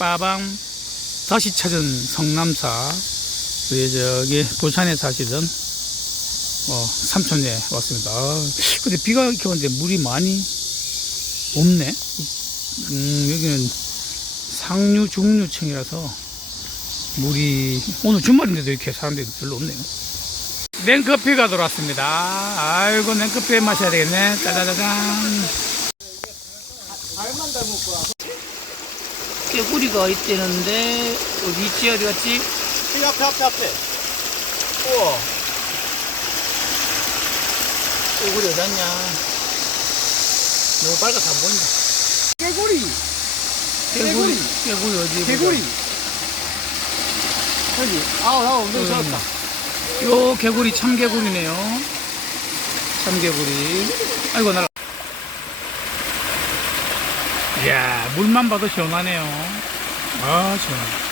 빠방 다시 찾은 성남사 우리 저기 부산에 사시던 어, 삼촌네 왔습니다. 아, 근데 비가 이렇게 오는데 물이 많이 없네. 음, 여기는 상류 중류층이라서 물이 오늘 주말인데도 이렇게 사람들이 별로 없네요. 냉커피가 들어왔습니다. 아이고 냉커피 마셔야 되겠네. 짜자자잔. 깨구리가 있대는데 어디 있지 어디 갔지? 이 앞에 앞에 앞에 우와 깨구리 어디 갔냐? 너무 빨갛서 안 보인다. 개구리 깨구리 깨구리 어디? 개구리 여기 아우 아우 엉덩이 음. 잡았다 요 개구리 참개구리네요. 참개구리. 아이고 날라. 이야 물만 봐도 시원하네요. 아 시원하다.